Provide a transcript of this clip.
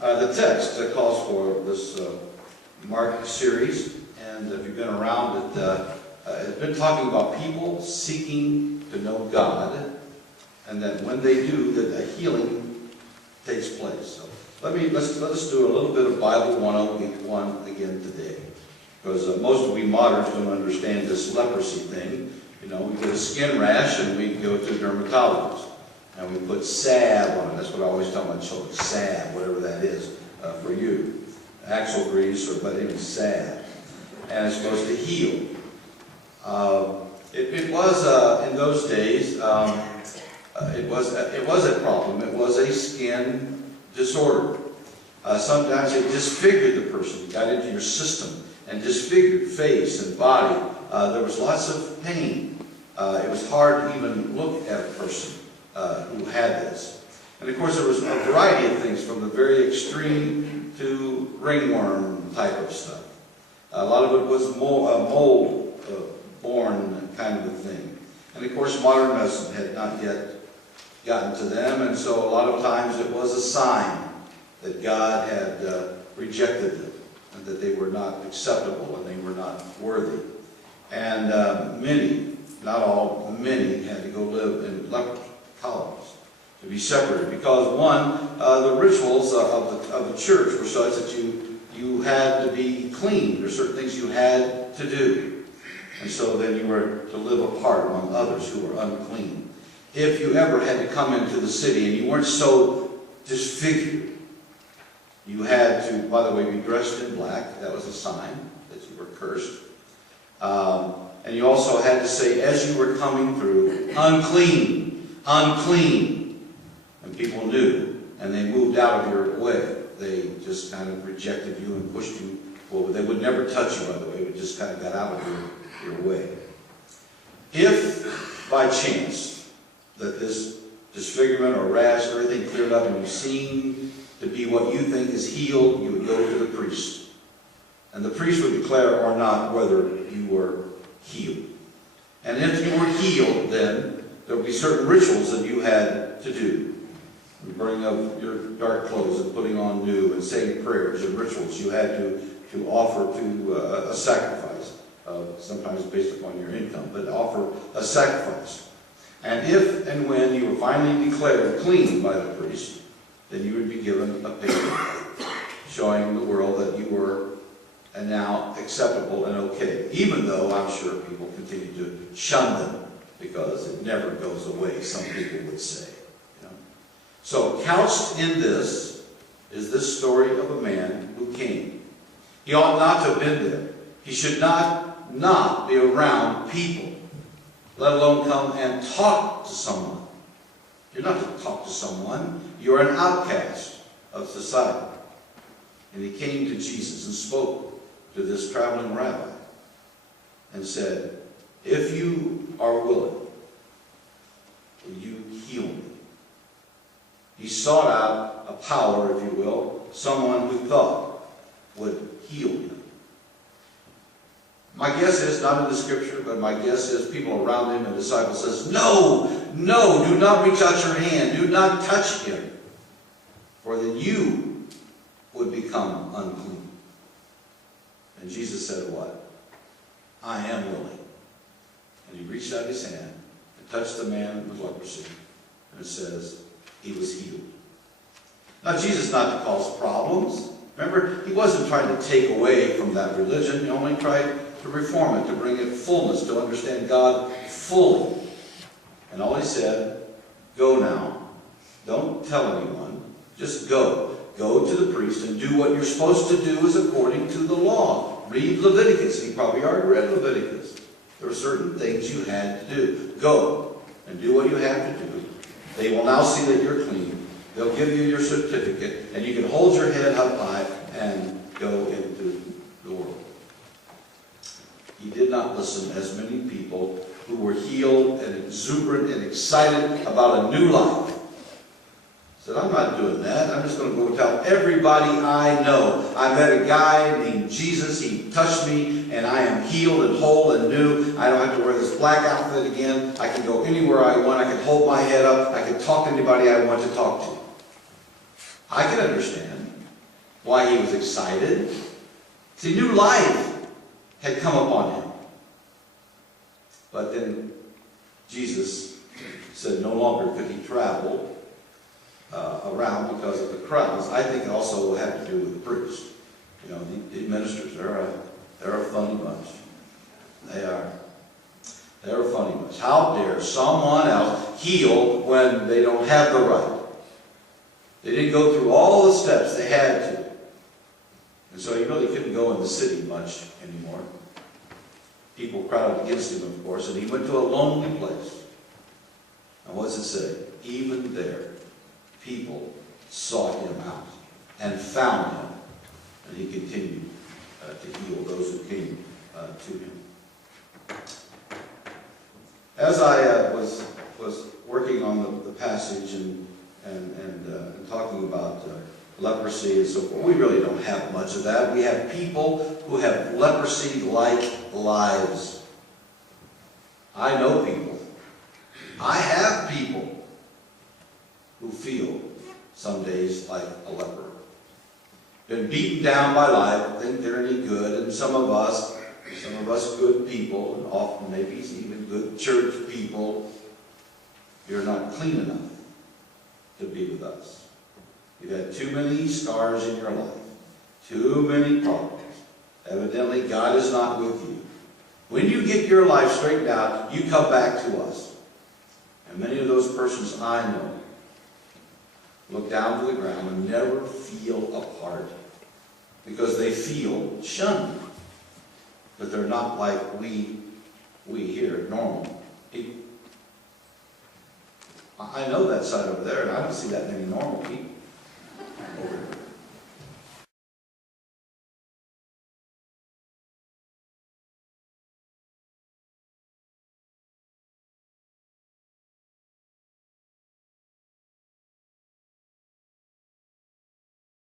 The text that calls for this Mark series, and if you've been around it, it's been talking about people seeking to know God, and that when they do, that a healing takes place. So let us do a little bit of Bible 101 again today, because most of we moderns don't understand this leprosy thing. You know, we get a skin rash and we go to a dermatologist. And we put salve on it. That's what I always tell my children, salve, whatever that is for you. Axle grease, but even salve. And it's supposed to heal. It was, in those days, it was a problem. It was a skin disorder. Sometimes it disfigured the person. It got into your system and disfigured face and body. There was lots of pain. It was hard to even look at a person who had this. And of course there was a variety of things, from the very extreme to ringworm type of stuff. A lot of it was mold born kind of a thing. And of course modern medicine had not yet gotten to them, and so a lot of times it was a sign that God had rejected them, and that they were not acceptable and they were not worthy. And many, not all, many had to go live in leper colonies to be separated, because one, the rituals of the church were such that you had to be clean. There's certain things you had to do, and so then you were to live apart among others who were unclean. If you ever had to come into the city and you weren't so disfigured, you had to, by the way, be dressed in black. That was a sign that you were cursed. And you also had to say, as you were coming through, unclean. Unclean. And people knew, and they moved out of your way. They just kind of rejected you and pushed you forward. They would never touch you, by the way. It just kind of got out of your way. If, by chance, that this disfigurement or rash or everything cleared up and you seem to be what you think is healed, you would go to the priest. And the priest would declare or not whether you were healed. And if you were healed, then there would be certain rituals that you had to do. Burning of your dark clothes and putting on new, and saying prayers and rituals. You had to offer to a sacrifice, sometimes based upon your income, but offer a sacrifice. And if and when you were finally declared clean by the priest, then you would be given a picture showing the world that you were and now acceptable and okay, even though I'm sure people continue to shun them, because it never goes away, some people would say. You know? So couched in this is this story of a man who came. He ought not to have been there. He should not be around people, let alone come and talk to someone. You're not to talk to someone. You're an outcast of society. And he came to Jesus and spoke to this traveling rabbi and said, if you are willing, will you heal me? He sought out a power, if you will, someone who thought would heal him. My guess is, not in the scripture, but my guess is people around him and disciples says, no, do not reach out your hand, do not touch him, for then you would become unclean. And Jesus said what? I am willing. And he reached out his hand and touched the man with leprosy. And it says, he was healed. Now, Jesus is not to cause problems. Remember, he wasn't trying to take away from that religion. He only tried to reform it, to bring it fullness, to understand God fully. And all he said, go now. Don't tell anyone. Just go. Go to the priest and do what you're supposed to do is according to the law. Read Leviticus. You probably already read Leviticus. There were certain things you had to do. Go and do what you have to do. They will now see that you're clean. They'll give you your certificate, and you can hold your head up high and go into the world. He did not listen, as many people who were healed and exuberant and excited about a new life said, I'm not doing that. I'm just going to go tell everybody I know. I met a guy named Jesus. He touched me, and I am healed and whole and new. I don't have to wear this black outfit again. I can go anywhere I want. I can hold my head up. I can talk to anybody I want to talk to. I can understand why he was excited. See, new life had come upon him. But then Jesus said no longer could he travel around because of the crowds. I think it also had to do with the priests. You know, the ministers, they're a funny bunch. They're a funny bunch. How dare someone else heal when they don't have the right? They didn't go through all the steps they had to. And so he really couldn't go in the city much anymore. People crowded against him, of course, and he went to a lonely place. And what does it say? Even there, people sought him out and found him. And he continued to heal those who came to him. As I was working on the passage and talking about leprosy and so forth, we really don't have much of that. We have people who have leprosy-like lives. I know people. I have people who feel some days like a leper. Been beaten down by life, think they're any good, and some of us good people, and often maybe even good church people, you're not clean enough to be with us. You've had too many scars in your life, too many problems. Evidently, God is not with you. When you get your life straightened out, you come back to us. And many of those persons I know look down to the ground and never feel a part because they feel shunned. But they're not like we here, normal people. I know that side over there, and I don't see that many normal people.